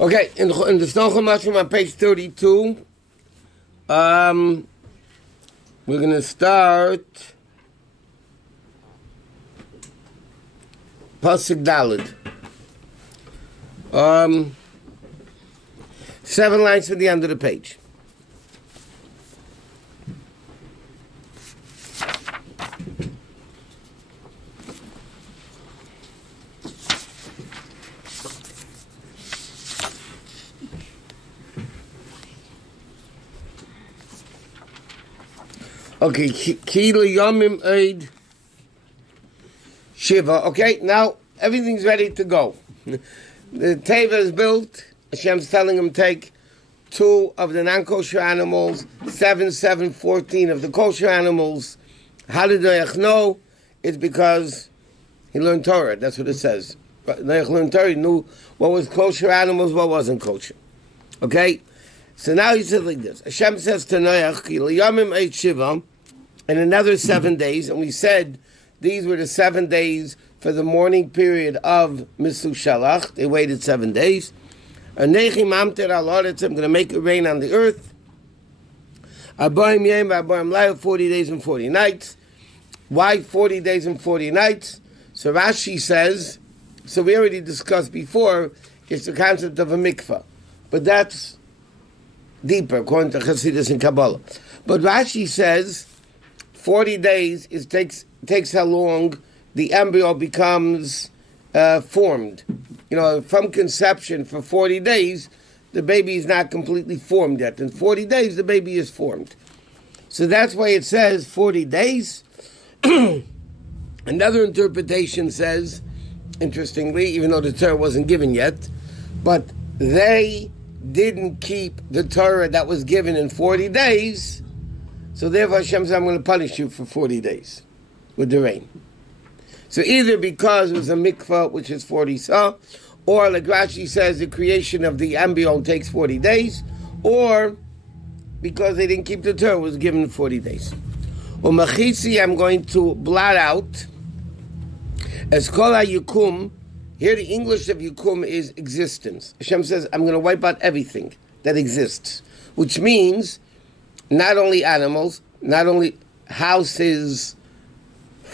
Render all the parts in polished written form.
Okay, in the Snow Chumash on page 32, we're going to start Pasuk Daled. 7 lines from the end of the page. Okay, Kilo Yomim Eid Shiva. Okay, now everything's ready to go. The Teva is built. Hashem's telling him take 2 of the non-kosher animals, 7, 14 of the kosher animals. How did Noach know? It's because he learned Torah. That's what it says. Noach learned Torah. He knew what was kosher animals, what wasn't kosher. Okay? So now he says like this. Hashem says to Noach, Kilo Yomim Eid Shiva, in another 7 days, and we said these were the 7 days for the mourning period of Misu Shalach. They waited 7 days. I'm going to make it rain on the earth. 40 days and 40 nights. Why 40 days and 40 nights? So Rashi says, so we already discussed before, it's the concept of a mikvah. But that's deeper, according to Chassidus and Kabbalah. But Rashi says 40 days takes how long the embryo becomes formed. You know, from conception for 40 days, the baby is not completely formed yet. In 40 days, the baby is formed. So that's why it says 40 days. Another interpretation says, interestingly, even though the Torah wasn't given yet, but they didn't keep the Torah that was given in 40 days, so therefore Hashem said, I'm going to punish you for 40 days with the rain. So either because it was a mikvah, which is 40 sah, or like Rashi says, the creation of the embryo takes 40 days, or because they didn't keep the Torah, it was given 40 days. Well, Machitzi, I'm going to blot out, as kol yukum. Here the English of yukum is existence. Hashem says, I'm going to wipe out everything that exists, which means not only animals, not only houses,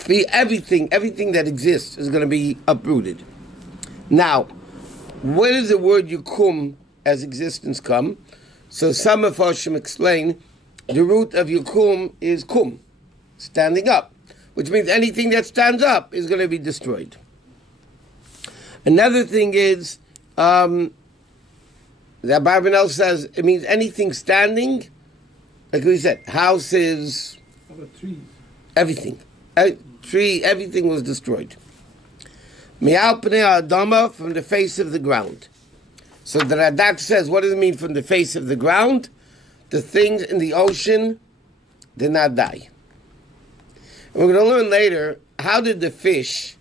everything that exists is going to be uprooted. Now, where does the word yukum as existence come? So some of us explain the root of yukum is kum, standing up, which means anything that stands up is going to be destroyed. Another thing is that Barbanel says it means anything standing, like we said, houses, everything. Everything was destroyed. Mi'al pnei ha'adama, from the face of the ground. So the Radak says, what does it mean from the face of the ground? The things in the ocean did not die. And we're going to learn later, how did the fish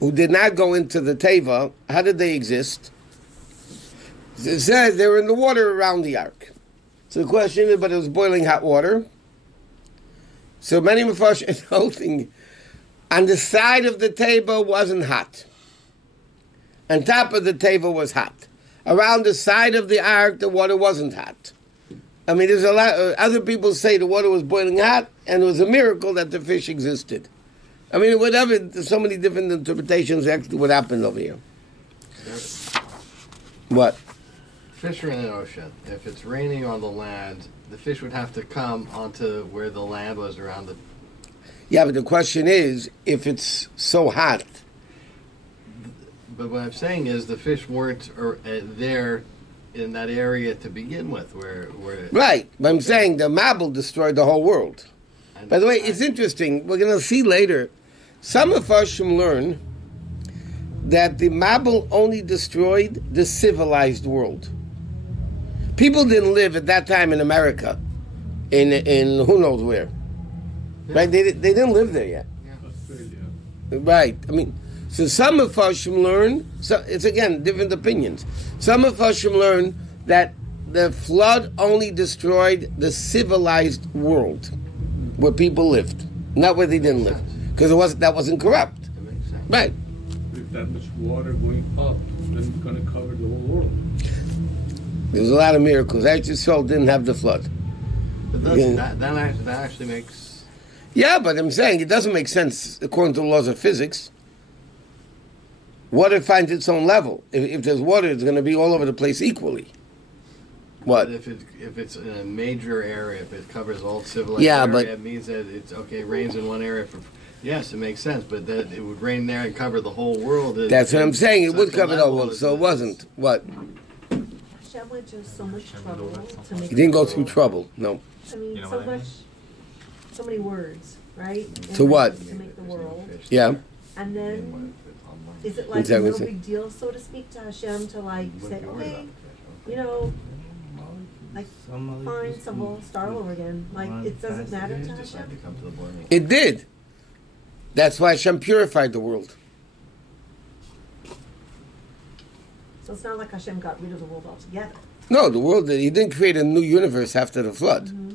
who did not go into the Teva, how did they exist? It says they were in the water around the ark. So the question is, but it was boiling hot water. So many Mepharshim holding on the side of the table wasn't hot. On top of the table was hot. Around the side of the ark, the water wasn't hot. I mean, there's a lot. Other people say the water was boiling hot, and it was a miracle that the fish existed. I mean, whatever. There's so many different interpretations. Actually, what happened over here? What? Fish are in the ocean. If it's raining on the land, the fish would have to come onto where the land was around the... Yeah, but the question is, if it's so hot... But what I'm saying is the fish weren't there in that area to begin with. Where right, but I'm saying the Mabel destroyed the whole world. By the way, it's interesting. We're going to see later. Some of us learn that the Mabel only destroyed the civilized world. People didn't live at that time in America, in who knows where. Yeah. Right? They didn't live there yet. Yeah. Australia. Right. I mean, so some of us learn, so it's again, different opinions. Some of us learn that the flood only destroyed the civilized world where people lived, not where they didn't live. Because that wasn't corrupt. That makes sense. Right. If that much water going up, then it's going to cover the whole There was a lot of miracles. Eretz Yisrael didn't have the flood. But that actually makes... Yeah, but I'm saying it doesn't make sense according to the laws of physics. Water finds its own level. If there's water, it's going to be all over the place equally. What? But if it's in a major area, if it covers all civilized area, it means that it's okay. It rains in one area for... Yes, it makes sense, but that it would rain there and cover the whole world. That's what I'm saying. It would cover the whole world, so it wasn't. What? Hashem went to so much trouble to make. He didn't go through trouble. No. I mean, so many words, right? To what? To make the world. Yeah. And then, is it like a no big deal, so to speak, to Hashem to like say, okay, you know, like fine, so we'll start all over again. Like it doesn't matter to Hashem. It did. That's why Hashem purified the world. So it's not like Hashem got rid of the world altogether. No, the world, he didn't create a new universe after the flood. Mm-hmm.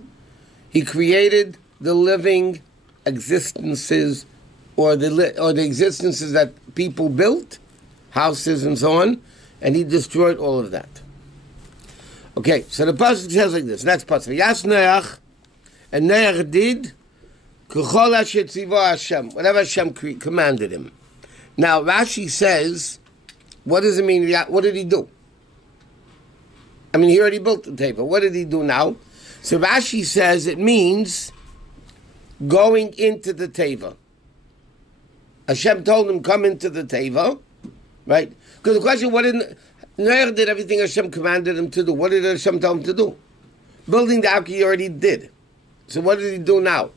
He created the living existences or the existences that people built, houses and so on, and he destroyed all of that. Okay, so the Parshat says like this. Next Parshat. Yas Noach, and Noach did whatever Hashem commanded him. Now Rashi says, what does it mean? What did he do? I mean, he already built the table. What did he do now? So Rashi says it means going into the teva. Hashem told him, come into the teva, right? Because the question, Noach did everything Hashem commanded him to do. What did Hashem tell him to do? Building the ark he already did. So what did he do now?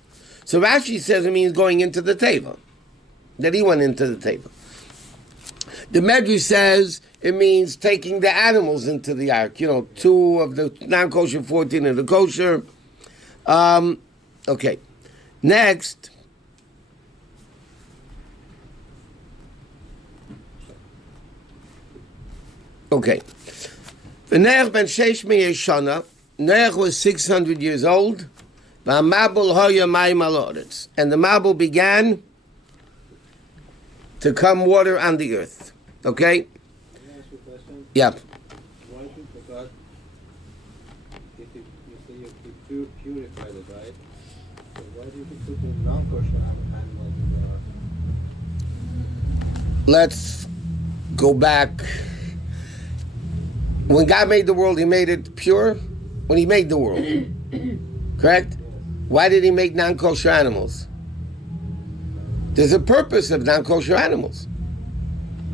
So Rashi says it means going into the teva. That he went into the teva. The Medrash says it means taking the animals into the ark. 2 of the non-kosher, 14 of the kosher. Okay. Next. Okay. Noach ben Sheish Mei Shana. Noach was 600 years old. And the Mabul began to come water on the earth. Okay? Can I ask you a question? Yeah. Why should God, if you say you have to purify the right, so why do you put the non-kosher animals in the ark? Let's go back. When God made the world, he made it pure? When he made the world. Correct? Yes. Why did he make non-kosher animals? There's a purpose of non-kosher animals.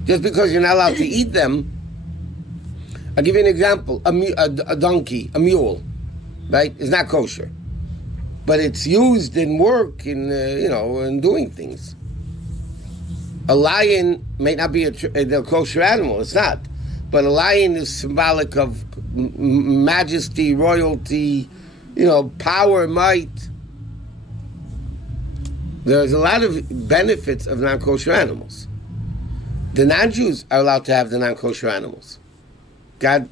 Just because you're not allowed to eat them, I'll give you an example. A donkey, a mule, right? It's not kosher. But it's used in work, in doing things. A lion may not be a kosher animal. It's not. But a lion is symbolic of majesty, royalty, power, might. There's a lot of benefits of non-kosher animals. The non-Jews are allowed to have the non-kosher animals. God,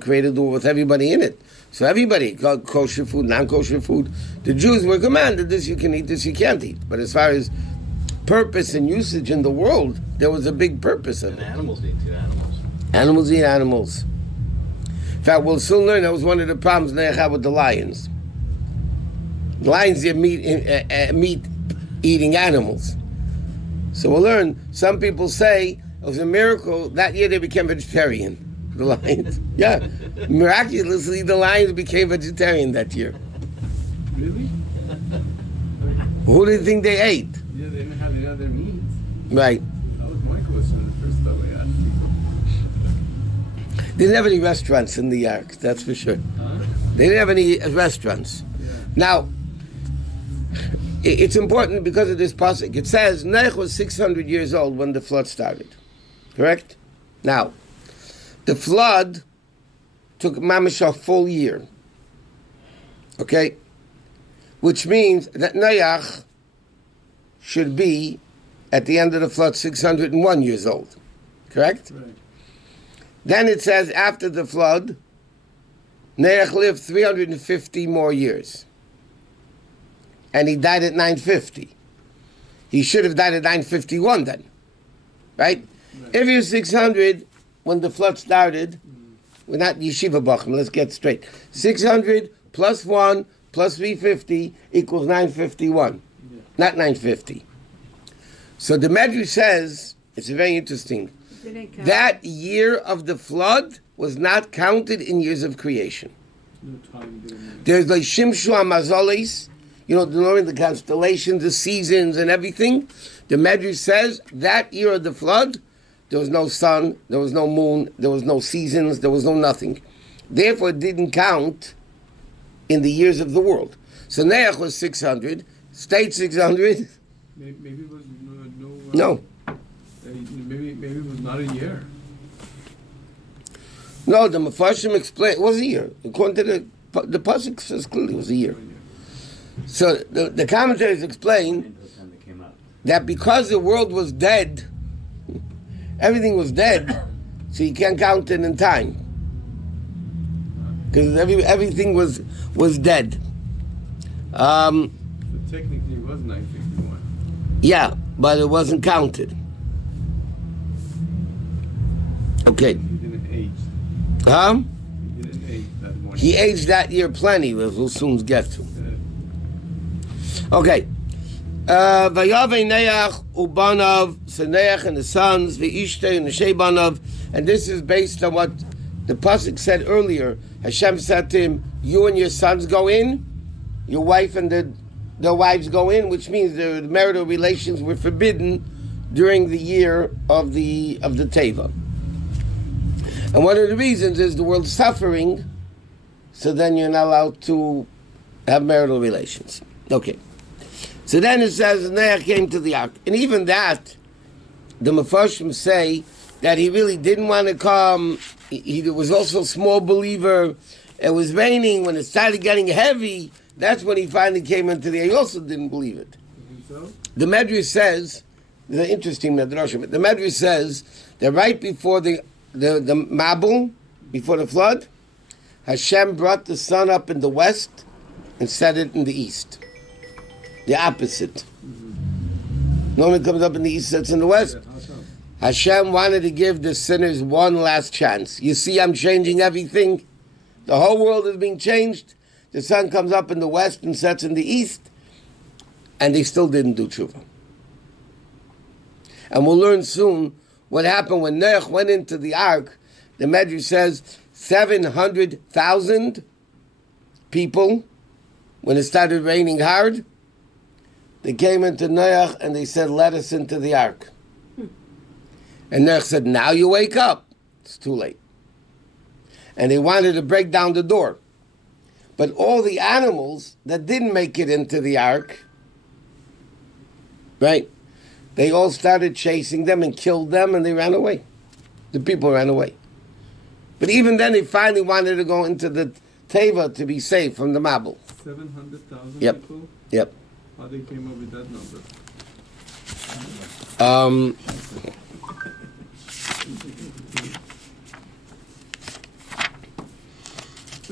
created the world with everybody in it. So everybody got kosher food, non-kosher food. The Jews were commanded, this you can eat, this you can't eat. But as far as purpose and usage in the world, there was a big purpose of it. And animals eat animals. Animals eat animals. In fact, we'll soon learn that was one of the problems they had with the lions. The lions eat meat-eating animals. So we'll learn, some people say it was a miracle, that year they became vegetarian, the lions. Yeah, miraculously the lions became vegetarian that year. Really? Who do you think they ate? Yeah, they didn't have any other meat. Right. That was my question, the first time I asked. They didn't have any restaurants in the ark, that's for sure. Huh? They didn't have any restaurants. Yeah. Now, it's important because of this pasuk. It says Noach was 600 years old when the flood started. Correct? Now, the flood took mamash a full year. Okay? Which means that Noach should be, at the end of the flood, 601 years old. Correct? Right. Then it says after the flood, Noach lived 350 more years. And he died at 950. He should have died at 951 then. Right? If he was 600 when the flood started, we're not yeshiva bachim, let's get straight. 600 plus 1 plus 350 equals 951. Yeah. Not 950. So the Medrash says, it's very interesting, that year of the flood was not counted in years of creation. No time. There's like Shimshu Amazolis, knowing the constellations, the seasons, and everything. The Medrash says that year of the flood, there was no sun, there was no moon, there was no seasons, there was no nothing. Therefore, it didn't count in the years of the world. So Noach was 600, stayed 600. Maybe it was no. Maybe it was not a year. No, the Mefarshim explained it was a year. According to the pasuk says clearly it was a year. So the commentaries explain that because the world was dead, everything was dead, so you can't count it in time. Because everything was dead. So technically it was 951. Yeah, but it wasn't counted. Okay. He didn't age. Huh? He didn't age that one. He aged that year plenty, as we'll soon get to. Okay. Vayavei Noach ubanav, so Noach and the sons, v'ishtei and the shebanav, and this is based on what the pasuk said earlier. Hashem said to him, "You and your sons go in, your wife and the wives go in," which means the marital relations were forbidden during the year of the teva. And one of the reasons is the world's suffering, so then you're not allowed to have marital relations. Okay. So then it says, Noach came to the ark. And even that, the Mefarshim say that he really didn't want to come. He was also a small believer. It was raining. When it started getting heavy, that's when he finally came into the ark. He also didn't believe it. So? The Medrash says, the interesting Medrash, the Medrash says that right before the Mabul, before the flood, Hashem brought the sun up in the west and set it in the east. The opposite. Normally it comes up in the east, sets in the west. Hashem wanted to give the sinners one last chance. You see, I'm changing everything. The whole world is being changed. The sun comes up in the west and sets in the east. And they still didn't do tshuva. And we'll learn soon what happened when Noach went into the ark. The Medrash says 700,000 people, when it started raining hard, they came into Noach and they said, "Let us into the ark." And Noach said, "Now you wake up." It's too late. And they wanted to break down the door. But all the animals that didn't make it into the ark, right, they all started chasing them and killed them and they ran away. The people ran away. But even then they finally wanted to go into the Teva to be safe from the Mabul. 700,000 Yep. people? Yep. How they came up with that number?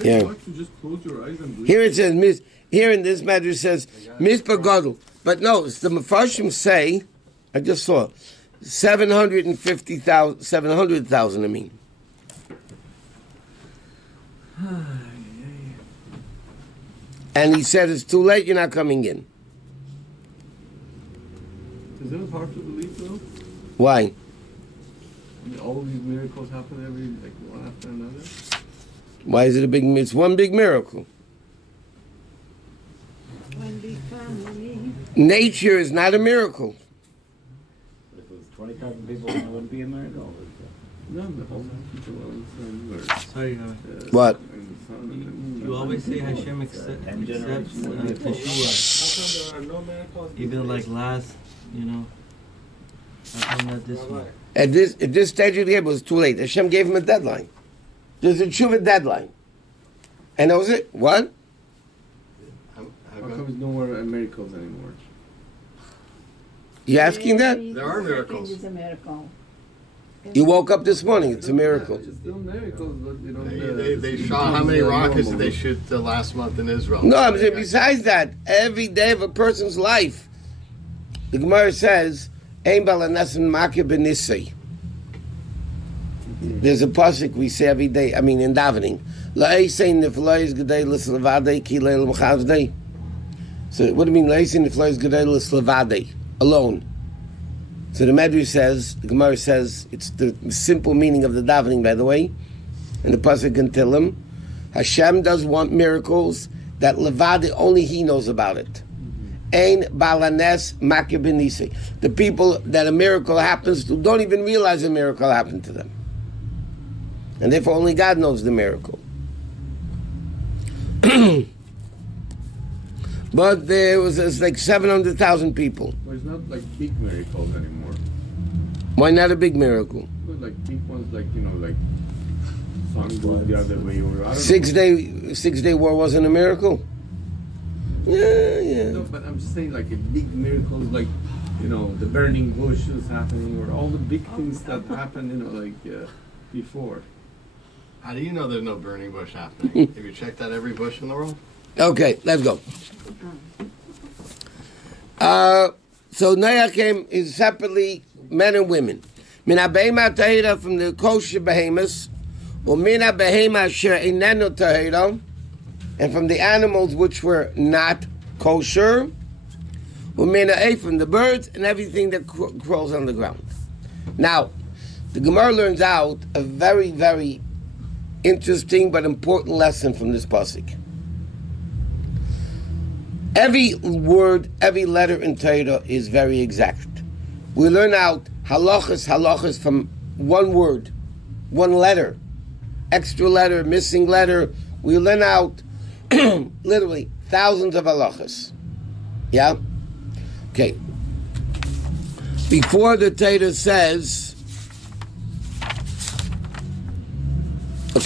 Yeah. You just close your eyes and Here it says, here in this matter it says, Mizpah Gadol. But no, it's the Mefarshim say, I just saw, 750,000, 700,000 I mean. And he said, it's too late, you're not coming in. Is that hard to believe though? Why? I mean, all these miracles happen every, one after another? Why is it a big, it's one big miracle. Nature is not a miracle. If it was 20,000 people, it wouldn't be a miracle. No, the whole people are in the sun. Sorry, What? you always say Hashem accepts Teshuvah. How come there are no miracles? Even like last, how come not this one? At this stage of the game, it was too late. Hashem gave him a deadline. There's a tshuva deadline. And that was it. What? How come there's no more miracles anymore? You asking that? There are miracles. It's a miracle. You woke up this morning. It's a miracle. It's still miracles, but They shot, how many rockets did they shoot the last month in Israel? No, I'm saying besides that, every day of a person's life, the Gemara says, "Ein balanesim makeh b'nisei." There's a pasuk we say every day. I mean, in davening, la'esein niflois gedelis levadei ki leil mechavdei. So what do you mean la'esein niflois gedelis levadei? Alone. So the Medrash says, the Gemara says, it's the simple meaning of the davening, by the way, and the pasuk can tell him, Hashem does want miracles that levadei only He knows about it. Ein balanes makir b'nisei. The people that a miracle happens to don't even realize a miracle happened to them. And therefore only God knows the miracle. But there was like 700,000 people. Well, it's not like big miracles anymore. Why not a big miracle? Well, like big ones, like, like sun goes the other way. Or, I don't know. Six-day war wasn't a miracle? Yeah. No, but I'm saying like a big miracle, like, the burning bush is happening, or all the big things that happened, before. How do you know there's no burning bush happening? Have you checked out every bush in the world? Okay, let's go. So Noach is separately men and women. Min ha-behema tahira from the kosher behemoths, or min ha-behema asher einenu tahira, and from the animals which were not kosher, or min ha-ei from the birds and everything that crawls on the ground. Now, the Gemara learns out a very, very interesting but important lesson from this pasuk. Every word, every letter in Torah is very exact. We learn out halachas from one word, one letter, extra letter, missing letter. We learn out literally thousands of halachas. Yeah? Okay. Before the Torah says,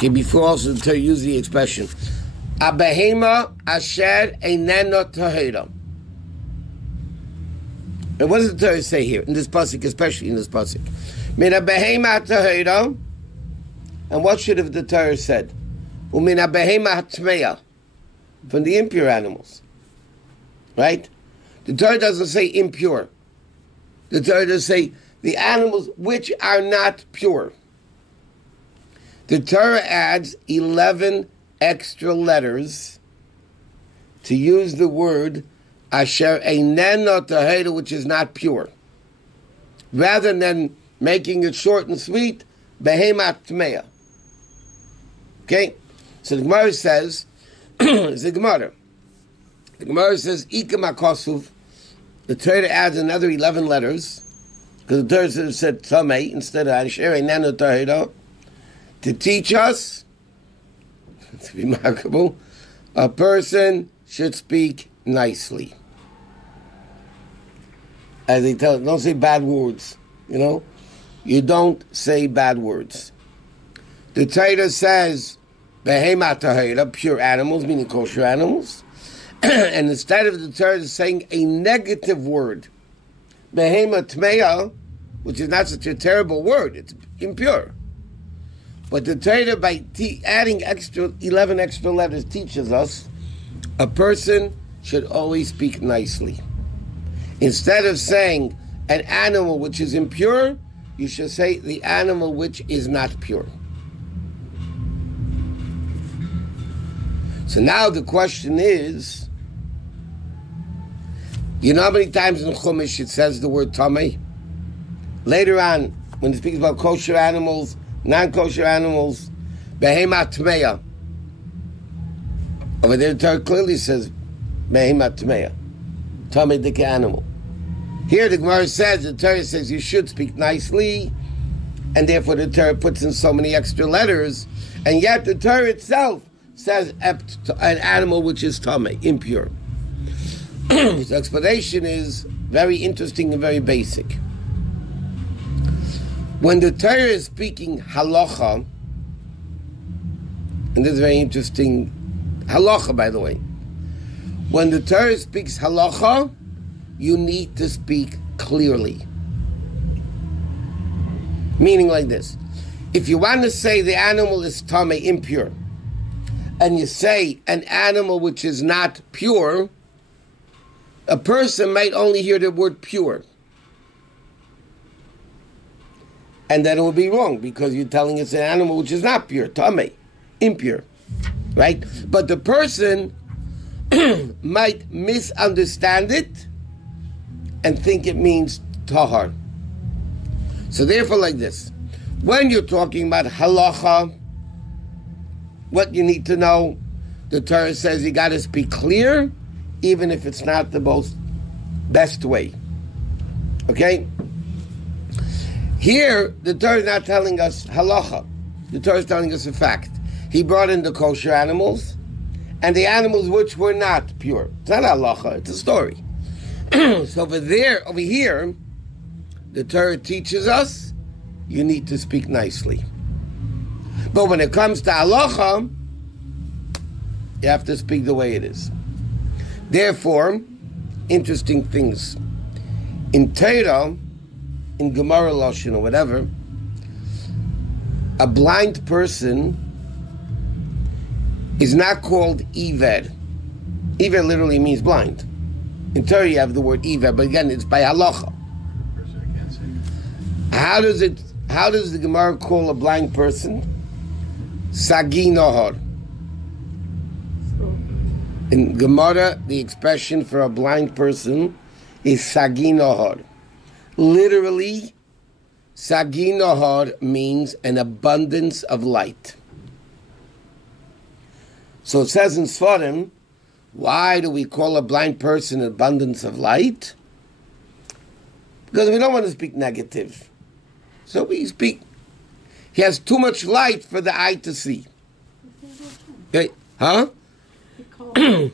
before also the Torah uses the expression, Abehema asher eineno tahira. And what does the Torah say here, in this pasuk, especially in this pasuk? Min abehema tahira. And what should have the Torah said? Umin abehema hatmeya. From the impure animals. Right? The Torah doesn't say impure. The Torah does say the animals which are not pure. The Torah adds 11 extra letters to use the word asher eineno tahira, which is not pure. Rather than making it short and sweet, behema tmeya. Okay? So the Gemara says, it's the Gemara. The Gemara says, Ikem HaKosuv, the Torah adds another 11 letters, because the Torah said Tamei instead of asher eineno tahira, to teach us, it's remarkable, a person should speak nicely. As they tell us, don't say bad words, You don't say bad words. The Torah says, behema tahira, pure animals, meaning kosher animals. And instead of the Torah saying a negative word, behema tmeya, which is not such a terrible word, it's impure. But the Torah, by adding 11 extra letters, teaches us a person should always speak nicely. Instead of saying an animal which is impure, you should say the animal which is not pure. So now the question is, you know how many times in Chumash it says the word tamei? Later on, when it speaks about kosher animals, non-kosher animals, behema tmeya. Over there, the Torah clearly says behema tmeya, tamei dike animal. Here, the Gemara says, the Torah says you should speak nicely, and therefore the Torah puts in so many extra letters, and yet the Torah itself says an animal which is tamei, impure. The explanation is very interesting and very basic. When the Torah is speaking halacha, and this is very interesting, halacha, by the way. When the Torah speaks halacha, you need to speak clearly. Meaning like this. If you want to say the animal is tamei, impure, and you say an animal which is not pure, a person might only hear the word pure. And then it would be wrong because you're telling it's an animal which is not pure, tamei, impure, right? But the person might misunderstand it and think it means tahar. So therefore, like this, when you're talking about halacha, what you need to know, the Torah says you got to speak clear, even if it's not the most best way. Okay? Here, the Torah is not telling us halacha. The Torah is telling us a fact. He brought in the kosher animals, and the animals which were not pure. It's not halacha, it's a story. So over here, the Torah teaches us you need to speak nicely. But when it comes to halacha, you have to speak the way it is. Therefore, interesting things. In Torah, in Gemara Lashon or whatever, a blind person is not called Iver. Iver literally means blind. In Torah you have the word Iver, but again it's by halacha. How does the Gemara call a blind person? Sagi Nahar. In Gemara, the expression for a blind person is Sagi Nahar. Literally, Sagi Nahar means an abundance of light. So it says in Sfarim, why do we call a blind person an abundance of light? Because we don't want to speak negative. So we speak, he has too much light for the eye to see. Okay. Huh? We call the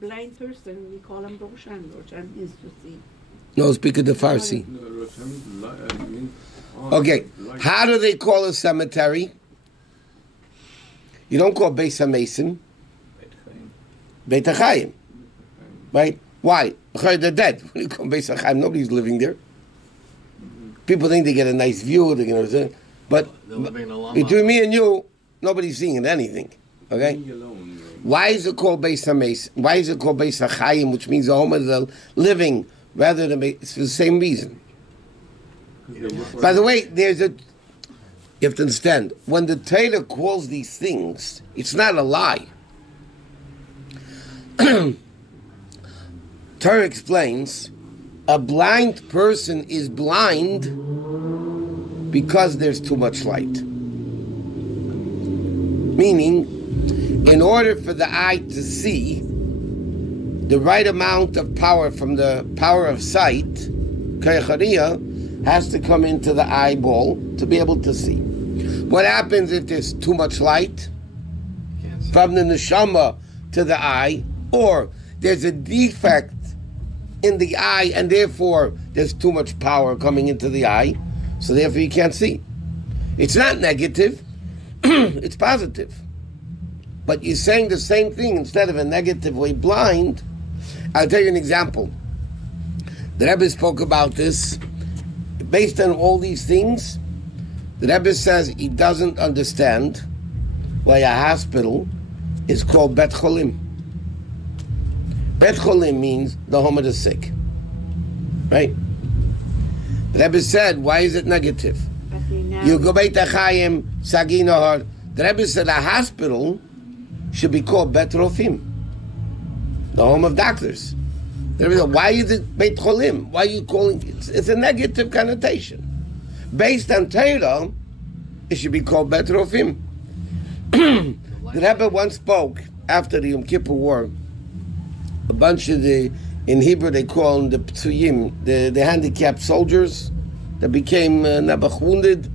blind person, we call him Roshan. Roshan means to see. No, speak of the Farsi. Okay, how do they call a cemetery? You don't call Beis HaMason. Beit HaChaim. Right? Why? They're dead. When you call Beis HaChaim, nobody's living there. People think they get a nice view, they're going to, but between me and you, nobody's seeing anything. Okay? Why is it called Beis HaMason? Why is it called Beis HaChaim, which means the home of the living, rather than it's for the same reason? By the way, you have to understand, when the Torah calls these things, it's not a lie. Torah explains, a blind person is blind because there's too much light. Meaning, in order for the eye to see the right amount of power from the power of sight, Kayachariya, has to come into the eyeball to be able to see. What happens if there's too much light from the neshama to the eye, or there's a defect in the eye and therefore there's too much power coming into the eye, so therefore you can't see? It's not negative, it's positive. But you're saying the same thing instead of a negative way, blind. I'll tell you an example. The Rebbe spoke about this. Based on all these things, the Rebbe says he doesn't understand why a hospital is called Bet Cholim. Bet Cholim means the home of the sick. Right? The Rebbe said, why is it negative? You go Beit HaChaim, Sagi Nahar. The Rebbe said a hospital should be called Bet Rofim, the home of doctors. The Rebbe said, why is it Beit Cholim? Why are you calling it? It's a negative connotation. Based on Torah, it should be called Bet Rofim. The Rebbe once spoke after the Yom Kippur War. A bunch of in Hebrew they call them the Ptsuyim, the handicapped soldiers that became Nebuch wounded.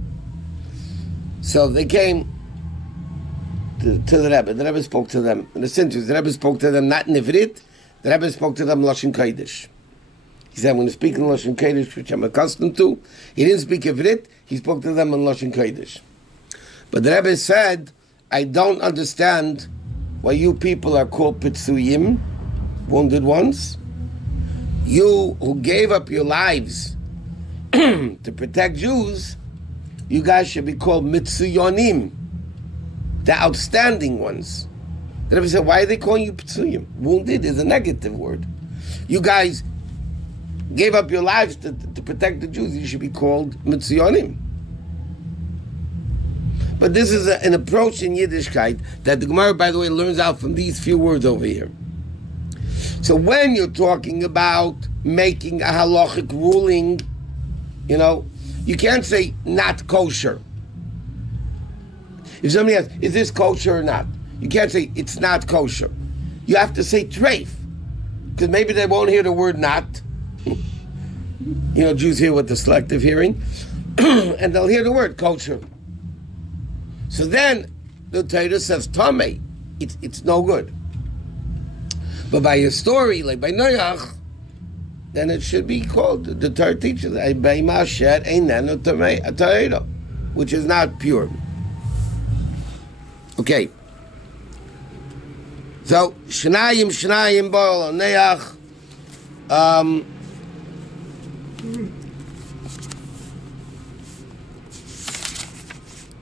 So they came to the Rebbe. The Rebbe spoke to them. In the sentence, the Rebbe spoke to them not in Ivrit. The Rebbe spoke to them Lashon Kodesh. He said, I'm going to speak in Lashon Kodesh, which I'm accustomed to. He didn't speak Ivrit. He spoke to them in Lashon Kodesh. But the Rebbe said, I don't understand why you people are called Pitsuyim, wounded ones. You who gave up your lives to protect Jews, you guys should be called Mitsuyonim, the outstanding ones. The Rebbe said, why are they calling you Pitsuyim? Wounded is a negative word. You guys gave up your lives to protect the Jews, you should be called Mitsuyonim. But this is an approach in Yiddishkeit that the Gemara, by the way, learns out from these few words over here. So when you're talking about making a halachic ruling, you can't say not kosher. If somebody asks, is this kosher or not? You can't say it's not kosher. You have to say treif. Because maybe they won't hear the word not. Jews hear with the selective hearing. And they'll hear the word kosher. So then the Torah says tamei. It's no good. But by a story like by Noach, then it should be called, the Torah teaches, which is not pure. Okay. So, Shnayim Boil Noach.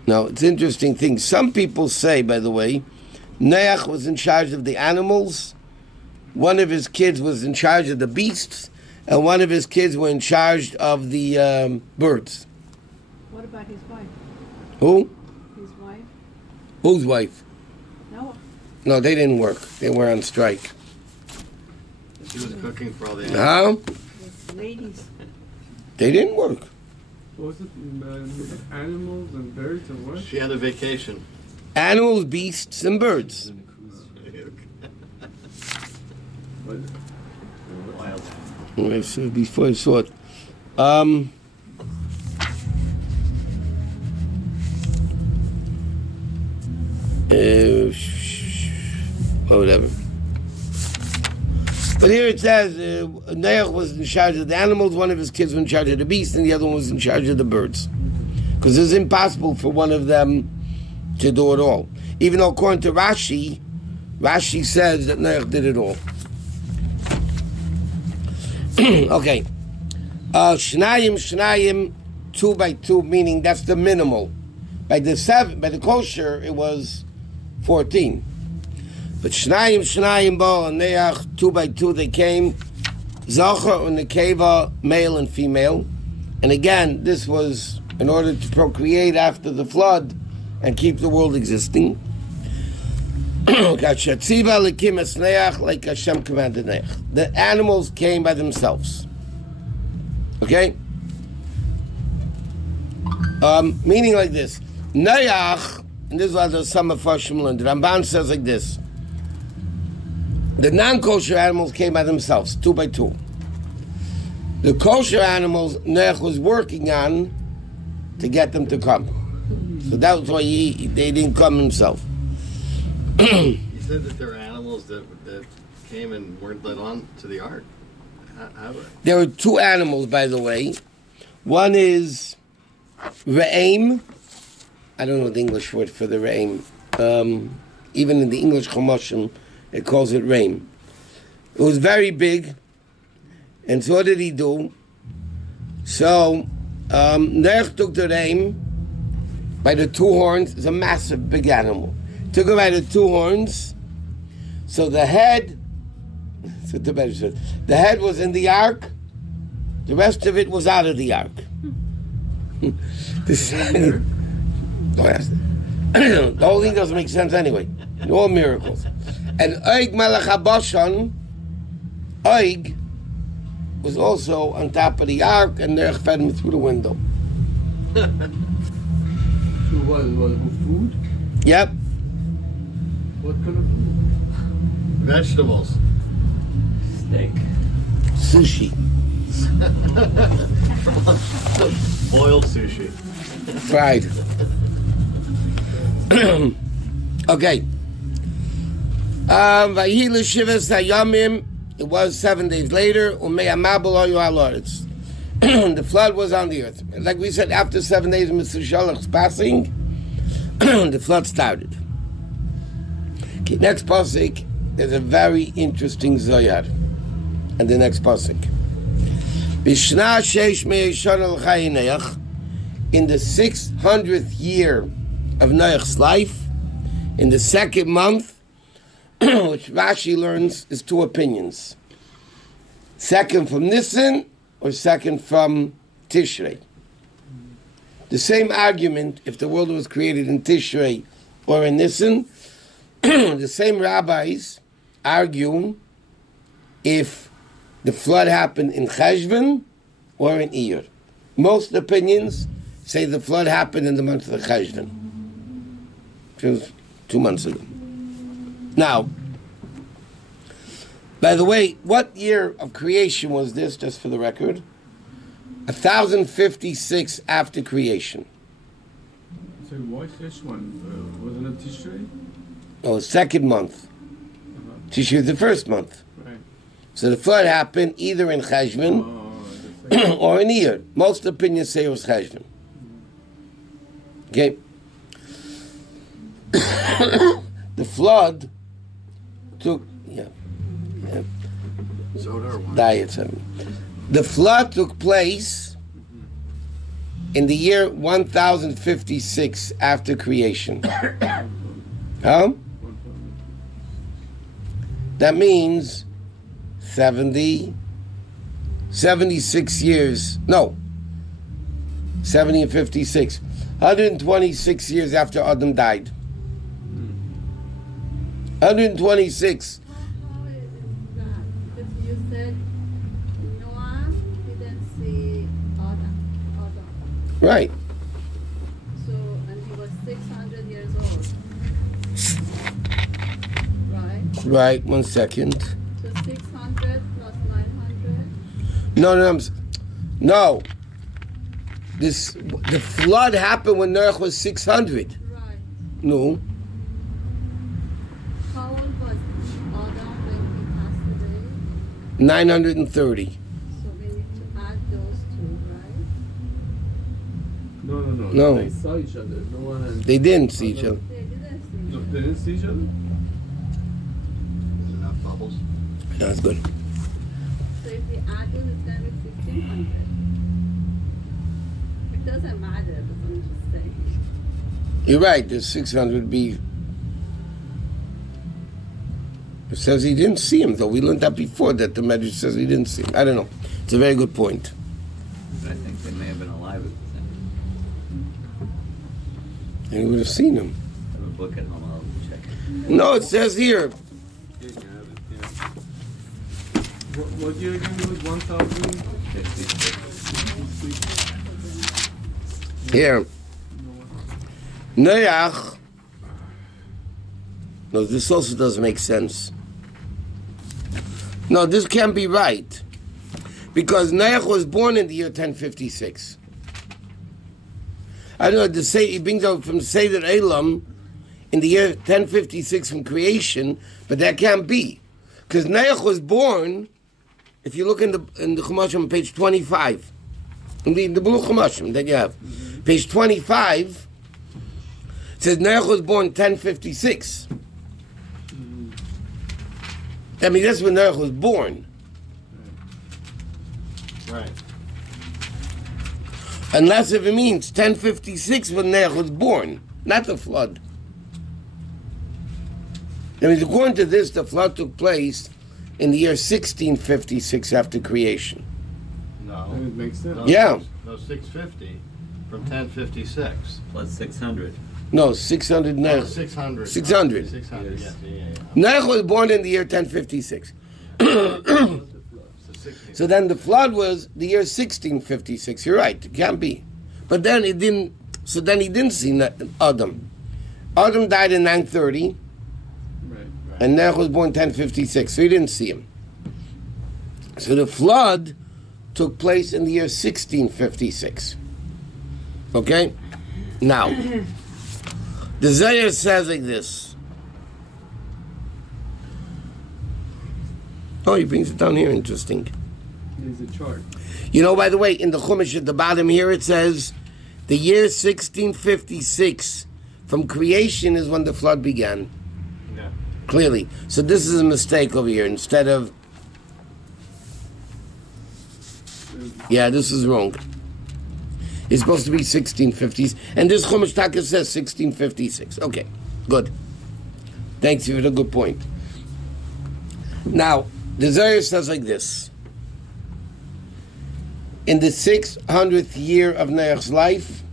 Now, it's an interesting thing. Some people say, by the way, Noach was in charge of the animals, one of his kids was in charge of the beasts, and one of his kids were in charge of the birds. What about his wife? Who? His wife? Whose wife? Noah. No, they didn't work. They were on strike. She was cooking for all the animals. The ladies. They didn't work. Was it animals and birds or what? She had a vacation. Animals, beasts, and birds. Wild. Before I saw it. Whatever. But here it says Noach was in charge of the animals, one of his kids was in charge of the beasts, and the other one was in charge of the birds. Because it's impossible for one of them to do it all. Even though according to Rashi says that Noach did it all. Okay. Shnayim, 2 by 2, meaning that's the minimal. By the kosher, it was 14. But Shnayim Bo and Noach, 2 by 2, they came. Zachar and Nekeva, male and female. And again, this was in order to procreate after the flood and keep the world existing. Like Hashem commanded Noach. The animals came by themselves. Okay? Meaning like this. Noach, and this is what some of Farshim learned. The Ramban says like this. The non-kosher animals came by themselves, 2 by 2. The kosher animals, Noach was working on to get them to come. So that was why they didn't come himself. You said that there were animals that came and weren't let on to the ark. There were 2 animals, by the way. One is Re'im. I don't know the English word for the Re'im. Even in the English Chumashim, it calls it Re'im. It was very big. And so what did he do? So, Noach took the Re'im by the 2 horns. It's a massive, big animal. Took him by the 2 horns. So the head, the head was in the ark. The rest of it was out of the ark. The whole thing doesn't make sense anyway. All miracles. And Oig Melech HaBashan, Oig was also on top of the ark, and Noach fed him through the window. So what food? Yep. What kind of food? Vegetables. Steak. Sushi. Boiled sushi. Fried. Okay. Vayhi l'shivas hayamim. It was 7 days later. Umei amabel ayu al haaretz. The flood was on the earth. Like we said, after 7 days of Mr. Shalach's passing, the flood started. Okay, next pasuk, there's a very interesting zoyar. And the next pasuk. Bishna sheish me'eshon al chayi Noach, in the 600th year of Noach's life, in the 2nd month, which Rashi learns is 2 opinions. 2nd from Nisan or 2nd from Tishrei. The same argument, if the world was created in Tishrei or in Nisan, the same rabbis argue if the flood happened in Cheshvan or in Iyar. Most opinions say the flood happened in the month of Cheshvan, which was 2 months ago. Now, by the way, what year of creation was this, just for the record? 1056 after creation. So why Cheshvan? Wasn't it Tishrei? Oh, second month. Tishrei is the first month. Right. So the flood happened either in Cheshvan or in Iyar. Most opinions say it was Cheshvan. Okay. The flood took the flood took place in the year 1056 after creation. Huh? That means 76 years. No. 70 and 56. 126 years after Adam died. 126. How is that? Because you said Noah didn't see Adam. Right. So, and he was 600 years old. Right? Right, 1 second. So 600 plus 900? No. The flood happened when Noach was 600. Right. No. How old was Adam when he passed away? 930. So we need to add those two, right? No. No. They saw each other. No one and They didn't see each other. They didn't see. No, they didn't see each other? There's enough bubbles. That's good. So if we add those, it's going to be 1500. It doesn't matter, but I'm just saying. You're right, the 600 be... It says he didn't see him, though. We learned that before, that the Medrash says he didn't see him. I don't know. It's a very good point. But I think they may have been alive at the time. And he would have seen him. I have a book at home, I'll check it. No, it says here. What year again was 1056? Here. Noach. No, this also doesn't make sense. No, this can't be right. Because Noach was born in the year 1056. I don't know, he brings out from Seder Elam in the year 1056 from creation, but that can't be. Because Noach was born, if you look in the Chumash on page 25, in the blue Chumash that you have, page 25, it says Noach was born 1056. I mean, that's when Noach was born. Right. Unless if it means 1056 when Noach was born, not the flood. I mean, according to this, the flood took place in the year 1656 after creation. No. That would make sense. No, Yeah. No, 650 from 1056. Plus 600. No, 600 Noach. Oh, 600. 600. 600, yes. Yeah. Noach was born in the year 1056. So then the flood was the year 1656. You're right, it can't be. But then it didn't, so then he didn't see Adam. Adam died in 930, Right. and Noach was born 1056, so he didn't see him. So the flood took place in the year 1656. Okay? Now, the Zohar says like this. Oh, he brings it down here, interesting. There's a chart. You know, by the way, in the Chumash at the bottom here, it says the year 1656 from creation is when the flood began. Yeah. Clearly. So this is a mistake over here. Instead of... Yeah, this is wrong. It's supposed to be 1650s. And this Chumash Taka says 1656. Okay, good. Thanks for the good point. Now, the Zohar says like this. In the 600th year of Noach's life,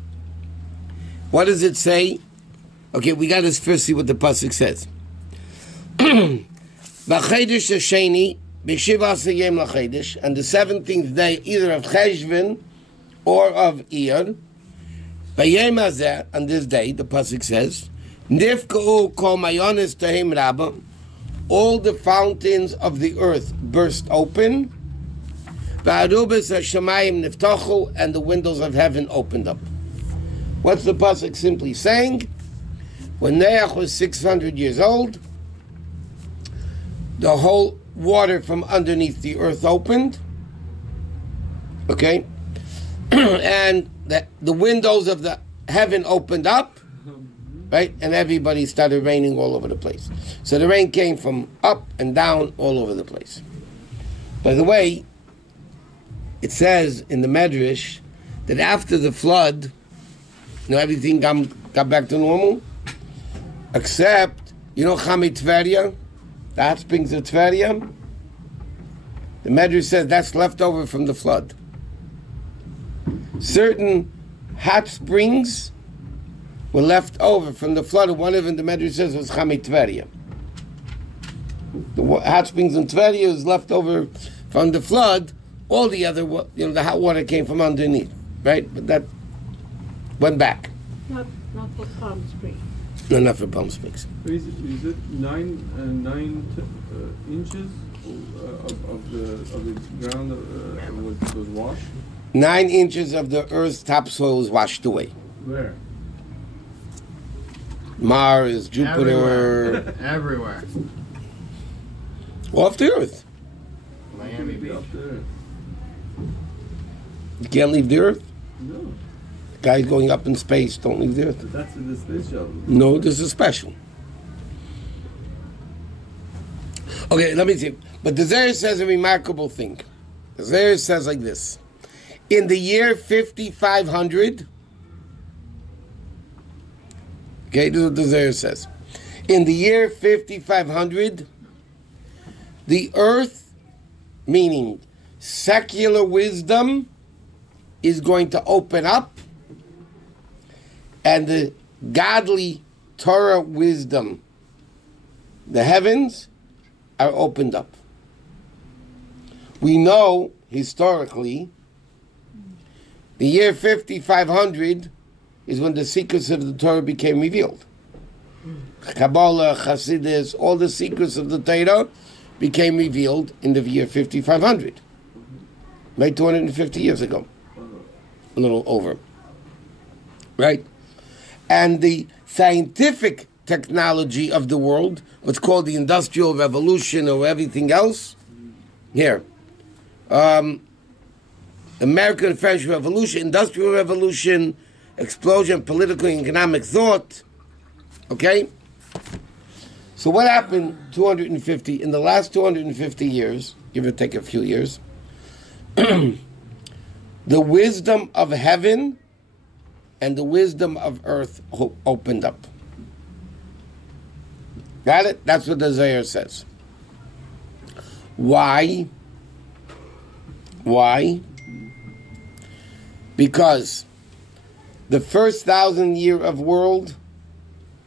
What does it say? Okay, we got to first see what the pasuk says. V'chedesh hasheni b'shivas hayom l'chedesh, and the 17th day, either of Cheshvan or of Iyar. V'yom hazeh, on this day, the pasuk says, Nifka'u kol mayonis tehem rabba, all the fountains of the earth burst open. V'arubas hashamayim niftachu, and the windows of heaven opened up. What's the pasuk simply saying? When Noach was 600 years old, the whole water from underneath the earth opened. Okay? And the windows of the heaven opened up. Right? And everybody started raining all over the place. So the rain came from up and down all over the place. By the way, it says in the Medrash that after the flood, everything got back to normal, except, Chami Tveria, the hot springs of Tveria, the Medrash says that's left over from the flood. Certain hot springs were left over from the flood. One of them, the Medrash says, was Chami Tveria. The hot springs in Tveria is left over from the flood. All the other, the hot water came from underneath, right? But that went back. Not for Palm Springs. No, not for Palm Springs. Is it 9 inches of the ground was washed? 9 inches of the earth's topsoil was washed away. Where? Mars, Jupiter, Everywhere. Off the earth. Miami Beach. Up there. You can't leave the earth. No. Guys going up in space don't leave the earth. But that's in the space shuttle. No, this is special. Okay, let me see. But the Zohar says a remarkable thing. The Zohar says like this. In the year 5500, okay, this is what the Zohar says. In the year 5500, the earth, meaning secular wisdom, is going to open up, and the godly Torah wisdom, the heavens, are opened up. We know, historically, the year 5500 is when the secrets of the Torah became revealed. Kabbalah, Hasidus, all the secrets of the Torah became revealed in the year 5500. Right, 250 years ago. A little over. Right? And the scientific technology of the world, what's called the Industrial Revolution or everything else, here. American and French Revolution, Industrial Revolution, explosion of political and economic thought. Okay? So what happened in the last 250 years, give or take a few years, the wisdom of heaven and the wisdom of earth opened up. Got it? That's what the Zohar says. Why? Why? Because the first 1,000 year of world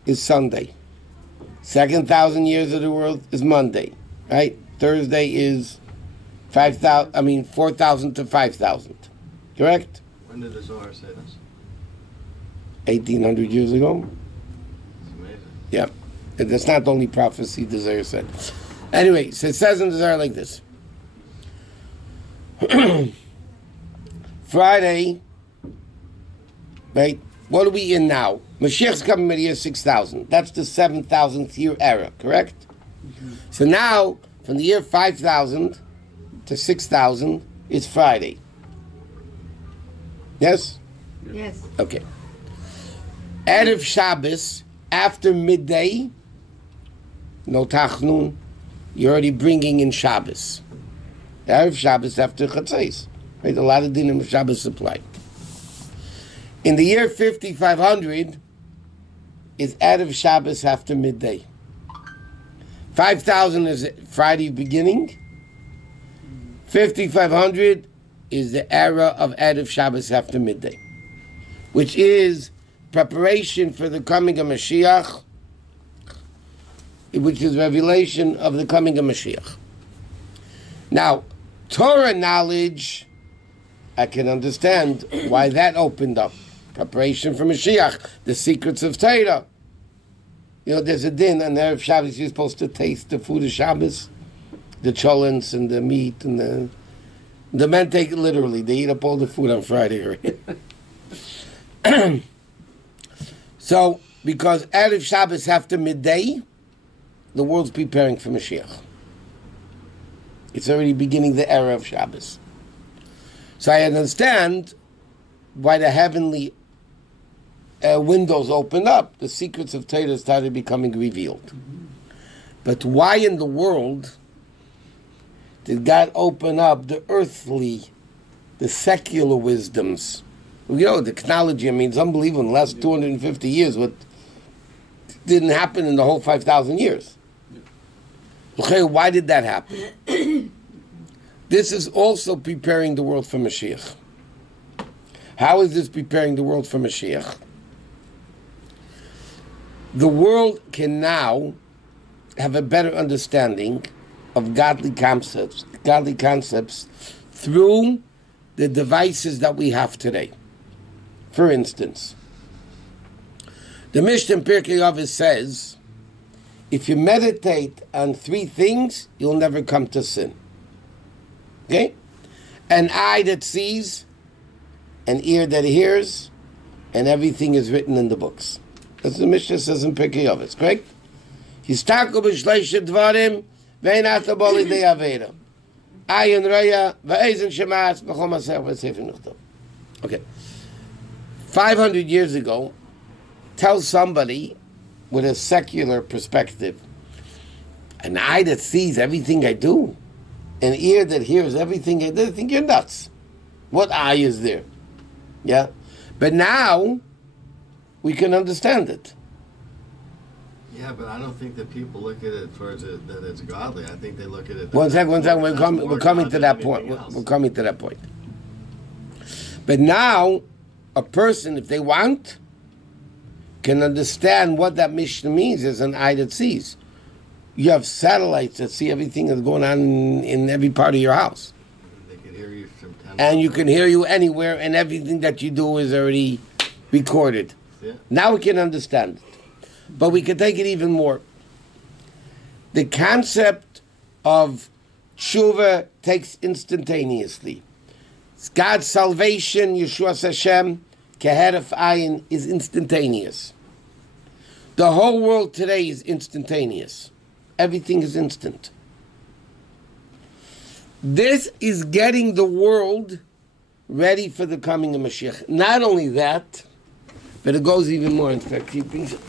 is Sunday. Second 1,000 years of the world is Monday, right? Thursday is 4,000 to 5,000. Correct? When did the Zohar say this? 1,800 years ago. It's amazing. Yeah. And that's not the only prophecy the Zohar said. Anyway, so it says in the Zohar like this. Friday, right? What are we in now? Mashiach's coming in the year 6,000. That's the 7,000th year era, correct? Mm-hmm. So now, from the year 5,000 to 6,000 is Friday. Yes? Yes. Okay. Erev Shabbos, after midday, no Tachnun, you're already bringing in Shabbos. Erev Shabbos after Chatzos. Right? A lot of dinim of Shabbos apply. In the year 5500 is Erev Shabbos after midday. 5,000 is Friday beginning. 5500 is the era of Erev Shabbos after midday, which is preparation for the coming of Mashiach, which is revelation of the coming of Mashiach. Now, Torah knowledge, I can understand why that opened up. Preparation for Mashiach, the secrets of Torah. You know, there's a din on Erev Shabbos, you're supposed to taste the food of Shabbos, the cholents and the meat, and the men take it literally. They eat up all the food on Friday. Right? So, because Erev Shabbos after midday, the world's preparing for Mashiach. It's already beginning the era of Shabbos. So I understand why the heavenly windows opened up. The secrets of Torah started becoming revealed. But why in the world did God open up the earthly, the secular wisdoms? You know, the technology, I mean, it's unbelievable. In the last 250 years, what didn't happen in the whole 5,000 years. Why did that happen? This is also preparing the world for Mashiach. How is this preparing the world for Mashiach? The world can now have a better understanding of godly concepts through the devices that we have today. For instance, the Mishnah in Pirkei Avos says, if you meditate on 3 things, you'll never come to sin. Okay? An eye that sees, an ear that hears, and everything is written in the books. That's what the Mishnah says in Pirkei Avos, correct? Yistaku b'shleisha dvarim, ve'ein ata bo lidei avera. Ayin raya, ve'ezen shemas, b'chol masech v'sefer nuchtov. Okay. 500 years ago, tell somebody with a secular perspective, an eye that sees everything I do, an ear that hears everything I do, I think you're nuts. What eye is there? Yeah? But now, we can understand it. Yeah, but I don't think that people look at it towards it that it's godly. I think they look at it... One second. We're coming to that point. We're coming to that point. But now, a person, if they want, can understand what that Mishnah means as an eye that sees. You have satellites that see everything that's going on in every part of your house. They can hear you from 10 and you can hear you anywhere, and everything that you do is already recorded. Yeah. Now we can understand it. But we can take it even more. The concept of tshuva takes instantaneously. God's salvation, Yeshua Hashem, Keheref Ayin, is instantaneous. The whole world today is instantaneous. Everything is instant. This is getting the world ready for the coming of Mashiach. Not only that, but it goes even more. In fact, he brings it.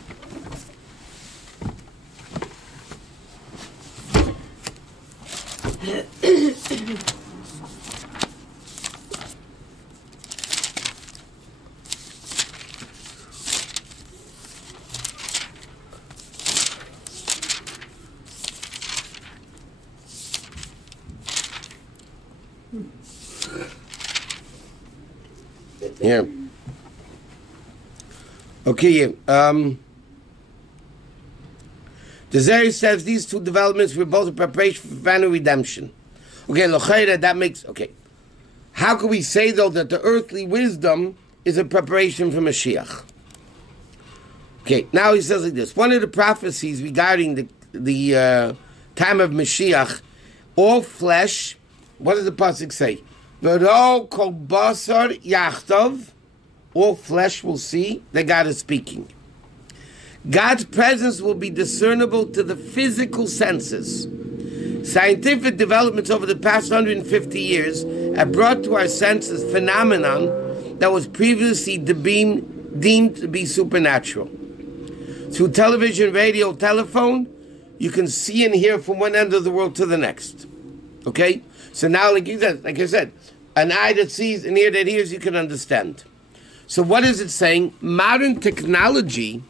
Here. Okay, the Zeri says these 2 developments were both a preparation for final redemption. Okay, Lochayra, that makes... Okay. How can we say, though, that the earthly wisdom is a preparation for Mashiach? Okay, now he says like this. One of the prophecies regarding the time of Mashiach, all flesh, what does the pasuk say? V'ro kol basar yachtov, all flesh will see that God is speaking. God's presence will be discernible to the physical senses. Scientific developments over the past 150 years have brought to our senses phenomenon that was previously deemed to be supernatural. Through television, radio, telephone, you can see and hear from one end of the world to the next. Okay? So now, like I said, an eye that sees, an ear that hears, you can understand. So what is it saying? Modern technology,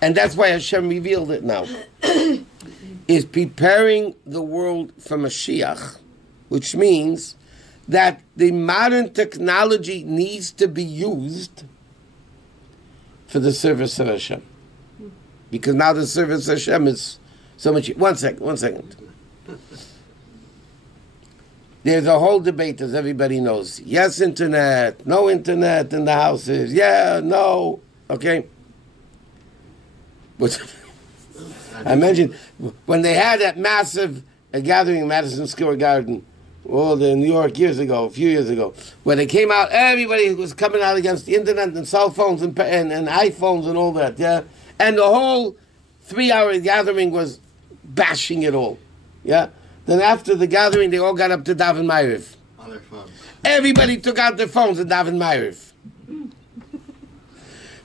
and that's why Hashem revealed it now, is preparing the world for Mashiach, which means that the modern technology needs to be used for the service of Hashem. Because now the service of Hashem is so much. One second. There's a whole debate, as everybody knows. Yes, internet. No internet in the houses. Yeah, no. Okay. But I mentioned when they had that massive gathering in Madison Square Garden, in New York a few years ago, where they came out, everybody was coming out against the internet and cell phones and iPhones and all that, yeah? And the whole 3-hour gathering was bashing it all, yeah? Then after the gathering, they all got up to daven Ma'ariv. On their phones. Everybody took out their phones and daven Ma'ariv.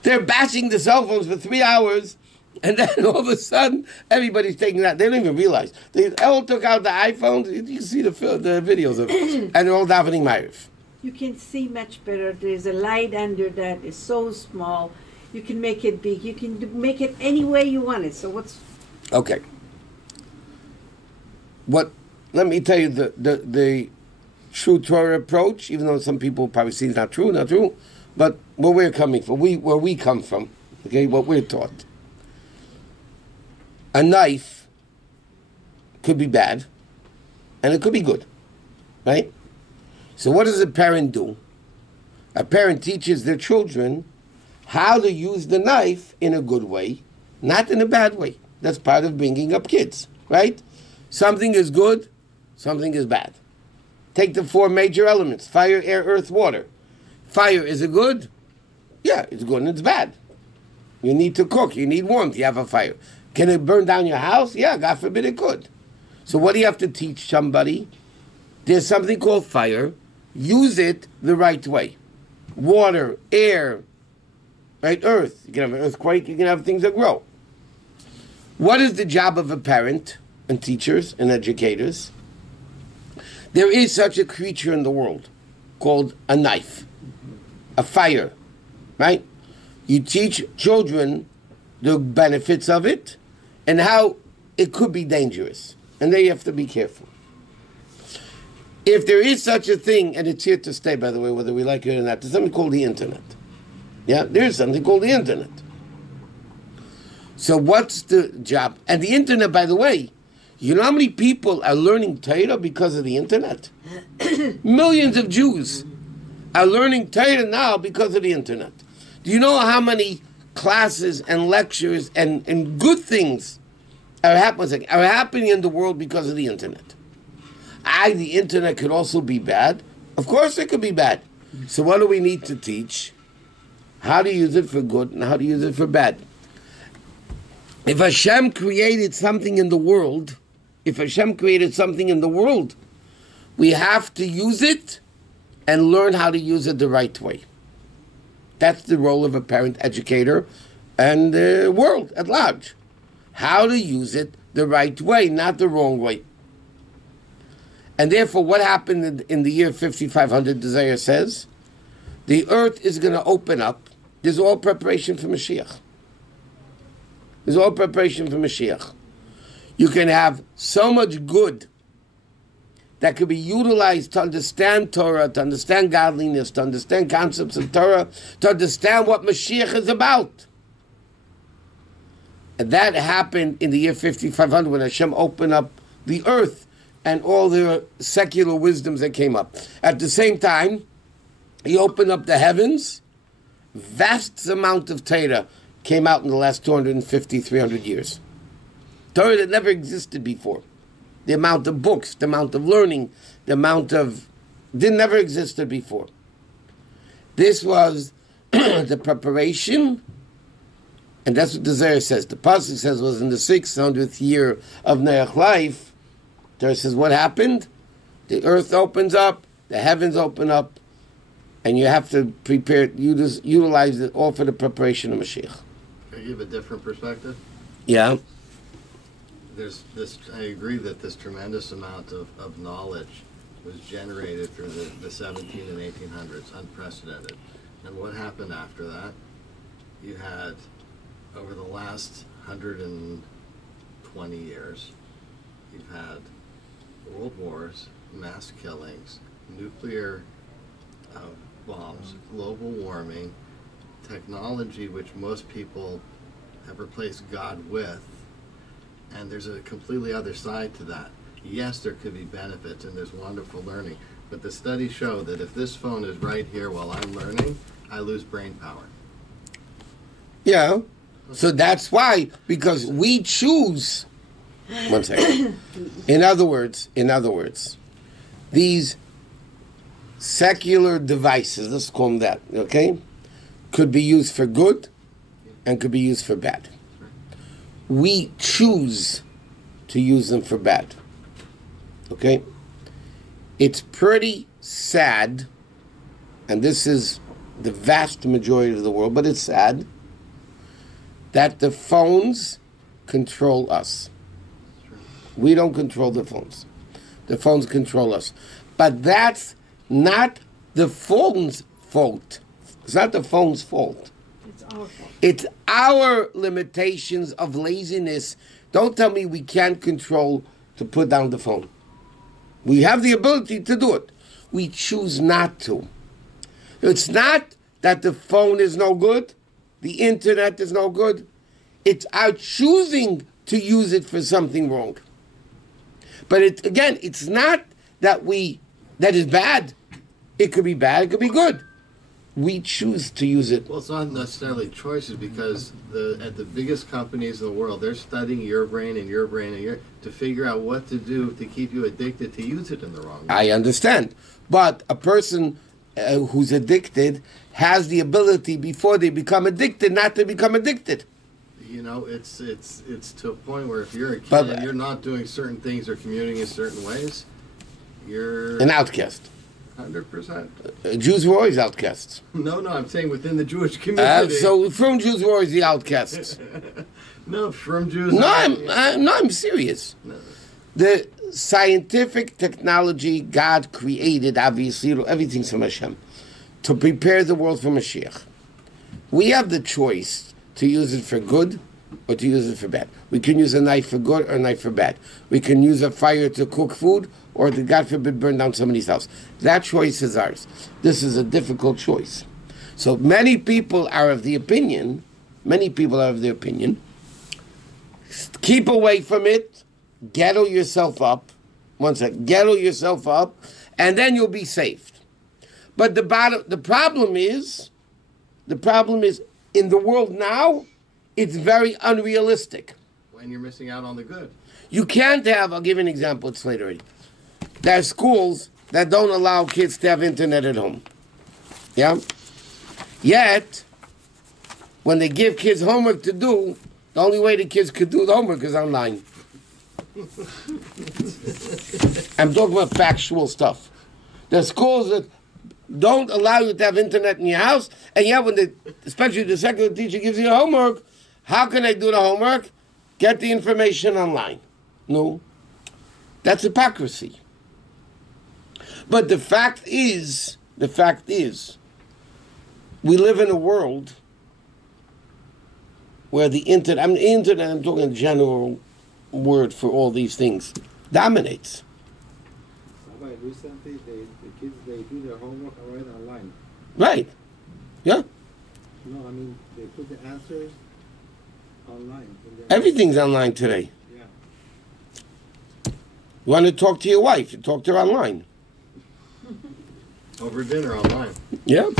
They're bashing the cell phones for 3 hours, and then all of a sudden, everybody's taking that. They don't even realize. They all took out the iPhones. You can see the videos of it. And they're all davening Ma'ariv. You can see much better. There's a light under that. It's so small. You can make it big. You can make it any way you want it. So what's... Okay. Let me tell you the true Torah approach, even though some people probably see it's not true, but where we're coming from, where we come from, okay, what we're taught. A knife could be bad, and it could be good, right? So what does a parent do? A parent teaches their children how to use the knife in a good way, not in a bad way. That's part of bringing up kids, right? Something is good, something is bad. Take the 4 major elements: fire, air, earth, water. Fire, is it good? Yeah, it's good and it's bad. You need to cook, you need warmth, you have a fire. Can it burn down your house? Yeah, God forbid it could. So what do you have to teach somebody? There's something called fire. Use it the right way. Water, air, right? Earth. You can have an earthquake, you can have things that grow. What is the job of a parent and teachers and educators? There is such a creature in the world called a knife, a fire, right? You teach children the benefits of it and how it could be dangerous. And they have to be careful. If there is such a thing, and it's here to stay, by the way, whether we like it or not, there's something called the internet. Yeah, there's something called the internet. So what's the job? And the internet, by the way, you know how many people are learning Torah because of the internet? Millions of Jews are learning Torah now because of the internet. Do you know how many classes and lectures and good things are happening in the world because of the internet? The internet could also be bad. Of course it could be bad. So what do we need to teach? How to use it for good and how to use it for bad. If Hashem created something in the world, we have to use it and learn how to use it the right way. That's the role of a parent, educator, and the world at large. How to use it the right way, not the wrong way. And therefore, what happened in the year 5500, the Zohar says? The earth is going to open up. There's all preparation for Mashiach. You can have so much good that could be utilized to understand Torah, to understand godliness, to understand concepts of Torah, to understand what Mashiach is about. And that happened in the year 5500 when Hashem opened up the earth and all the secular wisdoms that came up. At the same time, He opened up the heavens. Vast amount of Torah came out in the last 250, 300 years. Torah that never existed before. The amount of books, the amount of learning, the amount of... never existed before. This was the preparation, and that's what the Zohar says. The Parshat says was in the 600th year of Noach life. There says what happened? The earth opens up, the heavens open up, and you have to prepare, utilize it all for the preparation of Mashiach. Can I give a different perspective? Yeah. I agree that this tremendous amount of knowledge was generated through the 17 and 1800s, unprecedented. And what happened after that? You had, over the last 120 years, you've had world wars, mass killings, nuclear bombs, global warming, technology which most people have replaced God with, and there's a completely other side to that. Yes, there could be benefits and there's wonderful learning, but the studies show that if this phone is right here while I'm learning, I lose brain power. Yeah. So that's why, because we choose. One second. In other words, these secular devices, let's call them that, okay, could be used for good and could be used for bad. We choose to use them for bad. Okay? It's pretty sad, and this is the vast majority of the world, but it's sad, that the phones control us. We don't control the phones. The phones control us. But that's not the phone's fault. It's not the phone's fault. It's our fault. It's our limitations of laziness. Don't tell me we can't control to put down the phone. We have the ability to do it. We choose not to. It's not that the phone is no good, the internet is no good. It's our choosing to use it for something wrong. But it's not that that is bad. It could be bad, it could be good. We choose to use it. Well, it's not necessarily choices, because at the biggest companies in the world, they're studying your brain and your brain and to figure out what to do to keep you addicted to use it in the wrong way. I understand. But a person who's addicted has the ability, before they become addicted, not to become addicted. You know, it's to a point where if you're a kid But, and you're not doing certain things or commuting in certain ways, you're an outcast. 100%. Jews were always outcasts. No, I'm saying within the Jewish community. So from Jews were always the outcasts. No, from Jews. No, I'm serious. No. The scientific technology God created, obviously, everything's from Hashem, to prepare the world for Mashiach. We have the choice to use it for good or to use it for bad. We can use a knife for good or a knife for bad. We can use a fire to cook food or to, God forbid, burn down somebody's house. That choice is ours. This is a difficult choice. So many people are of the opinion, keep away from it, ghetto yourself up, and then you'll be saved. But the problem is, in the world now, it's very unrealistic. When you're missing out on the good. You can't have, I'll give you an example, it's late already. There are schools that don't allow kids to have internet at home. Yeah? Yet, when they give kids homework to do, the only way the kids could do the homework is online. I'm talking about factual stuff. There are schools that don't allow you to have internet in your house, and yet especially the secular teacher gives you homework, how can I do the homework? Get the information online. No. That's hypocrisy. But the fact is, we live in a world where the internet, I'm talking a general word for all these things, dominates. Rabbi, recently the kids, they do their homework right online. Right. Yeah. No, I mean, they put the answers online. Everything's online today. Yeah. You want to talk to your wife, you talk to her online. Over dinner online. Yeah.